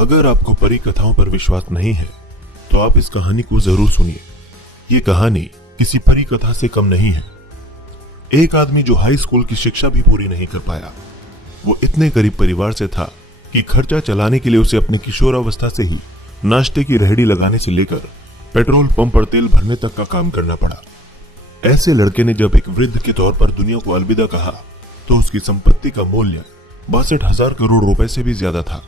अगर आपको परी कथाओं पर विश्वास नहीं है तो आप इस कहानी को जरूर सुनिए। ये कहानी किसी परी कथा से कम नहीं है। एक आदमी जो हाई स्कूल की शिक्षा भी पूरी नहीं कर पाया, वो इतने गरीब परिवार से था कि खर्चा चलाने के लिए उसे अपने किशोरावस्था से ही नाश्ते की रेहड़ी लगाने से लेकर पेट्रोल पंप पर तेल भरने तक का काम करना पड़ा। ऐसे लड़के ने जब एक वृद्ध के तौर पर दुनिया को अलविदा कहा तो उसकी संपत्ति का मूल्य 62,000 करोड़ रुपए से भी ज्यादा था।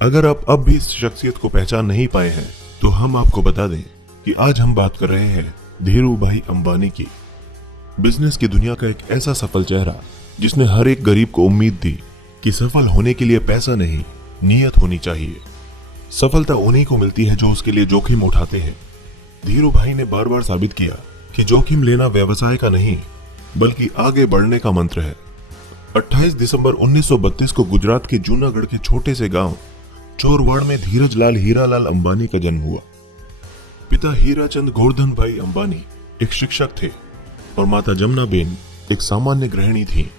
अगर आप अब भी इस शख्सियत को पहचान नहीं पाए हैं तो हम आपको बता दें कि आज हम बात कर रहे हैं धीरू भाई अंबानी की। बिजनेस की दुनिया का एक ऐसा सफल चेहरा जिसने हर एक गरीब को उम्मीद दी कि सफल होने के लिए पैसा नहीं, नीयत होनी चाहिए। सफलता उन्हीं को मिलती है जो उसके लिए जोखिम उठाते हैं। धीरू भाई ने बार बार साबित किया कि जोखिम लेना व्यवसाय का नहीं बल्कि आगे बढ़ने का मंत्र है। 28 दिसंबर 1932 को गुजरात के जूनागढ़ के छोटे से गांव चोरवाड़ में धीरज लाल हीरालाल अंबानी का जन्म हुआ। पिता हीराचंद गोवर्धन भाई अंबानी एक शिक्षक थे और माता जमुना बेन एक सामान्य गृहिणी थी।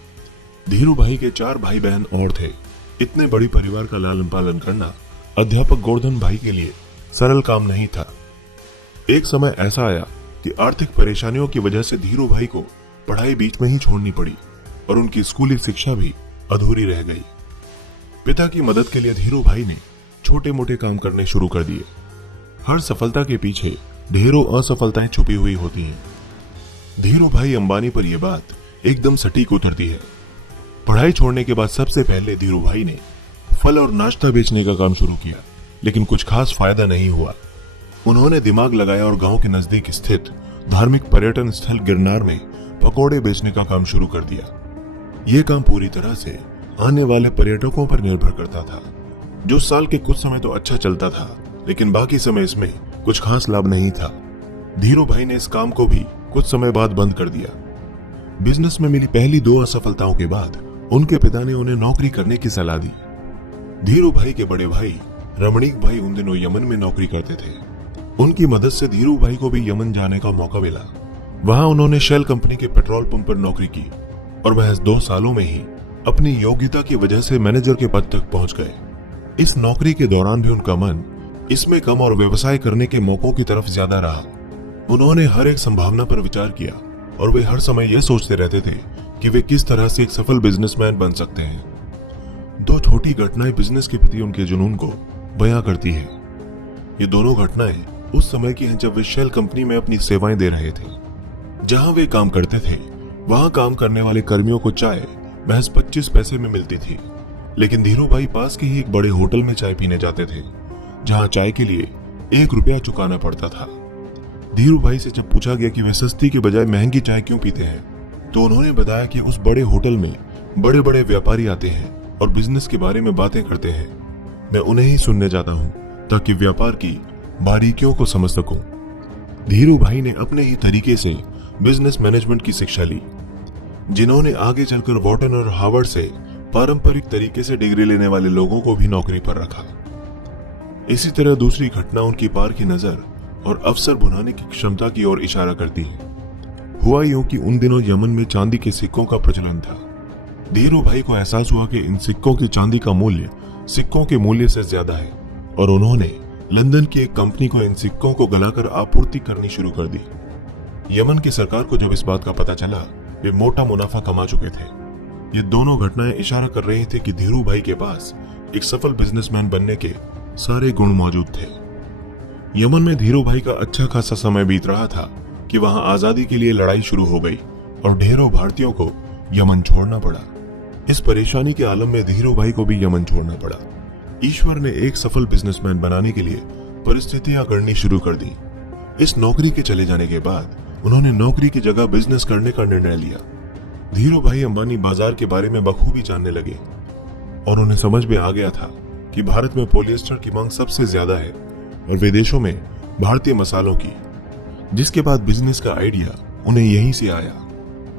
धीरू भाई के 4 भाई बहन और थे। इतने बड़ी परिवार का लालन पालन करना अध्यापक गोवर्धन भाई के लिए सरल काम नहीं था। एक समय ऐसा आया कि आर्थिक परेशानियों की वजह से धीरू भाई को पढ़ाई बीच में ही छोड़नी पड़ी और उनकी स्कूली शिक्षा भी अधूरी रह गई। पिता की मदद के लिए धीरू भाई ने छोटे मोटे काम करने शुरू कर दिए। हर सफलता के पीछे ढेरों असफलताएं छुपी हुई होती हैं। धीरू भाई अंबानी पर यह बात एकदम सटीक उतरती है। पढ़ाई छोड़ने के बाद सबसे पहले धीरू भाई ने फल और नाश्ता बेचने का काम शुरू किया, लेकिन कुछ खास फायदा नहीं हुआ। उन्होंने दिमाग लगाया और गांव के नजदीक स्थित धार्मिक पर्यटन स्थल गिरनार में पकौड़े बेचने का काम शुरू कर दिया। यह काम पूरी तरह से आने वाले पर्यटकों पर निर्भर करता था। जो साल के कुछ समय तो अच्छा चलता था, लेकिन बाकी समय इसमें कुछ खास लाभ नहीं था। धीरू भाई ने इस काम को भी कुछ समय बाद बंद कर दिया। बिजनेस में मिली पहली 2 असफलताओं के बाद उनके पिता ने उन्हें नौकरी करने की सलाह दी। धीरू भाई के बड़े भाई रमणीक भाई उन दिनों यमन में नौकरी करते थे। उनकी मदद से धीरू भाई को भी यमन जाने का मौका मिला। वहां उन्होंने शेल कंपनी के पेट्रोल पंप पर नौकरी की और महज 2 सालों में ही अपनी योग्यता की वजह से मैनेजर के पद तक पहुंच गए। इस नौकरी के दौरान भी उनका मन इसमें कम और व्यवसाय करने के मौकों की तरफ ज्यादा रहा। उन्होंने हर एक संभावना पर विचार किया और वे हर समय यह सोचते रहते थे कि वे किस तरह से एक सफल बिजनेसमैन बन सकते हैं। 2 छोटी घटनाएं बिजनेस के प्रति उनके जुनून को बयां करती है। ये दोनों घटनाएं उस समय की हैं जब वे शेल कंपनी में अपनी सेवाएं दे रहे थे। जहां वे काम करते थे वहां काम करने वाले कर्मियों को चाय महज 25 पैसे में मिलती थी, लेकिन धीरू भाई पास के ही एक बड़े होटल में चाय पीने जाते थे जहां चाय के लिए 1 रुपया चुकाना पड़ता था। धीरू भाई से जब पूछा गया कि वे सस्ती के बजाय महंगी चाय क्यों पीते हैं तो उन्होंने बताया कि उस बड़े होटल में बड़े बड़े व्यापारी आते हैं और बिजनेस के बारे में बातें करते हैं। मैं उन्हें ही सुनने जाता हूं ताकि व्यापार की बारीकियों को समझ सकूं। धीरू भाई ने अपने ही तरीके से बिजनेस मैनेजमेंट की शिक्षा ली, जिन्होंने आगे चलकर वॉर्टन और हार्वर्ड से पारंपरिक तरीके से डिग्री लेने वाले लोगों को भी नौकरी पर रखा। इसी तरह दूसरी घटना उनकी पार की नजर और अवसर बुनाने की क्षमता की ओर इशारा करती है। हुआ यूं कि उन दिनों यमन में चांदी के सिक्कों का प्रचलन था। धीरू भाई को एहसास हुआ कि इन सिक्कों की चांदी का मूल्य सिक्कों के मूल्य से ज्यादा है और उन्होंने लंदन की एक कंपनी को इन सिक्कों को गलाकर आपूर्ति करनी शुरू कर दी। यमन की सरकार को जब इस बात का पता चला, वे मोटा मुनाफा कमा चुके थे। ये दोनों घटनाएं इशारा कर रही थी कि धीरू भाई के पास एक सफल बिजनेसमैन बनने के सारे गुण मौजूद थे। यमन में धीरू भाई का अच्छा खासा समय बीत रहा था कि वहां आजादी के लिए लड़ाई शुरू हो गई और ढेरों भारतीयों को यमन छोड़ना पड़ा। इस परेशानी के आलम में धीरू भाई को भी यमन छोड़ना पड़ा। ईश्वर ने एक सफल बिजनेसमैन बनाने के लिए परिस्थितियां गढ़नी शुरू कर दी। इस नौकरी के चले जाने के बाद उन्होंने नौकरी की जगह बिजनेस करने का निर्णय लिया। धीरू भाई अंबानी बाजार के बारे में बखूबी जानने लगे और उन्हें समझ में आ गया था कि भारत में पॉलिएस्टर की मांग सबसे ज्यादा है और विदेशों में भारतीय मसालों की, जिसके बाद बिजनेस का आइडिया उन्हें यहीं से आया।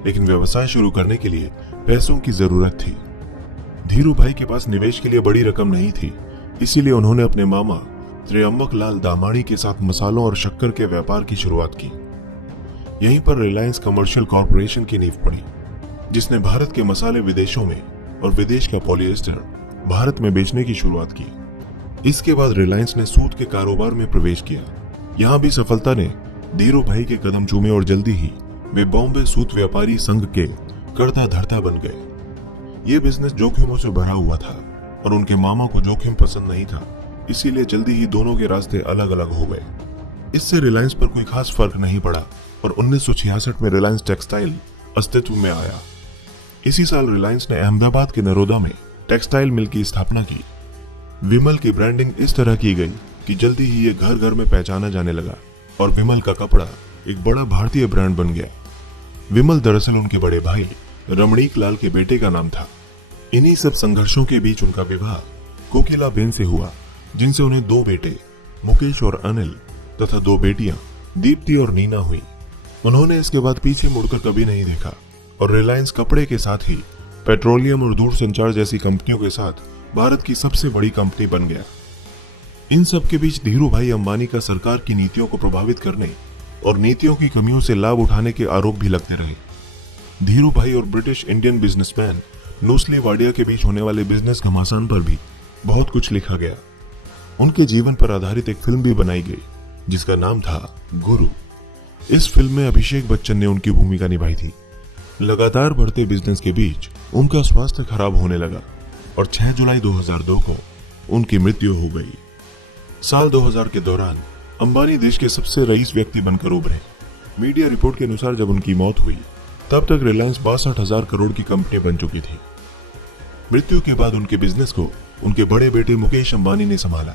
लेकिन व्यवसाय शुरू करने के लिए पैसों की जरूरत थी। धीरू भाई के पास निवेश के लिए बड़ी रकम नहीं थी, इसीलिए उन्होंने अपने मामा त्र्यंबक लाल दामाणी के साथ मसालों और शक्कर के व्यापार की शुरुआत की। यहीं पर रिलायंस कमर्शियल कॉर्पोरेशन की नींव पड़ी, जिसने भारत के मसाले विदेशों में और विदेश का पॉलिएस्टर भारत में बेचने की शुरुआत की। इसके बाद रिलायंस ने सूत के कारोबार में प्रवेश किया। यहाँ भी सफलता ने धीरू भाई के कदम चूमे और जल्दी ही वे बॉम्बे सूत व्यापारी संघ के कर्ता धर्ता बन गए। ये बिजनेस जोखिमों से भरा हुआ था और उनके मामा को जोखिम पसंद नहीं था, इसीलिए जल्दी ही दोनों के रास्ते अलग अलग हो गए। इससे रिलायंस पर कोई खास फर्क नहीं पड़ा और 1966 में रिलायंस टेक्सटाइल अस्तित्व में आया। इसी साल रिलायंस ने अहमदाबाद के नरोदा में टेक्सटाइल मिल की स्थापना की। विमल की ब्रांडिंग इस तरह की गई कि जल्दी ही ये घर घर में पहचाना जाने लगा और विमल का कपड़ा एक बड़ा भारतीय ब्रांड बन गया। विमल दरअसल उनके बड़े भाई रमणीक लाल के बेटे का नाम था। इन्हीं सब संघर्षों के बीच उनका विवाह कोकिला बेन से हुआ, जिनसे उन्हें 2 बेटे मुकेश और अनिल तथा 2 बेटियां दीप्ति और नीना हुई। उन्होंने इसके बाद पीछे मुड़कर कभी नहीं देखा और रिलायंस कपड़े के साथ ही पेट्रोलियम और दूरसंचार जैसी कंपनियों के साथ भारत की सबसे बड़ी कंपनी बन गया। इन सब के बीच धीरू भाई अंबानी का सरकार की नीतियों को प्रभावित करने और नीतियों की कमियों से लाभ उठाने के आरोप भी लगते रहे। धीरू भाई और ब्रिटिश इंडियन बिजनेसमैन नूसली वाडिया के बीच होने वाले बिजनेस घमासान पर भी बहुत कुछ लिखा गया। उनके जीवन पर आधारित एक फिल्म भी बनाई गई जिसका नाम था गुरु। इस फिल्म में अभिषेक बच्चन ने उनकी भूमिका निभाई थी। लगातार बढ़ते बिजनेस के बीच उनका स्वास्थ्य खराब होने लगा और 6 जुलाई 2002 को उनकी मृत्यु हो गई। साल 2000 के दौरान अंबानी देश के सबसे रईस व्यक्ति बनकर उभरे। मीडिया रिपोर्ट के अनुसार जब उनकी मौत हुई तब तक रिलायंस 62,000 करोड़ की कंपनी बन चुकी थी। मृत्यु के बाद उनके बिजनेस को उनके बड़े बेटे मुकेश अंबानी ने संभाला।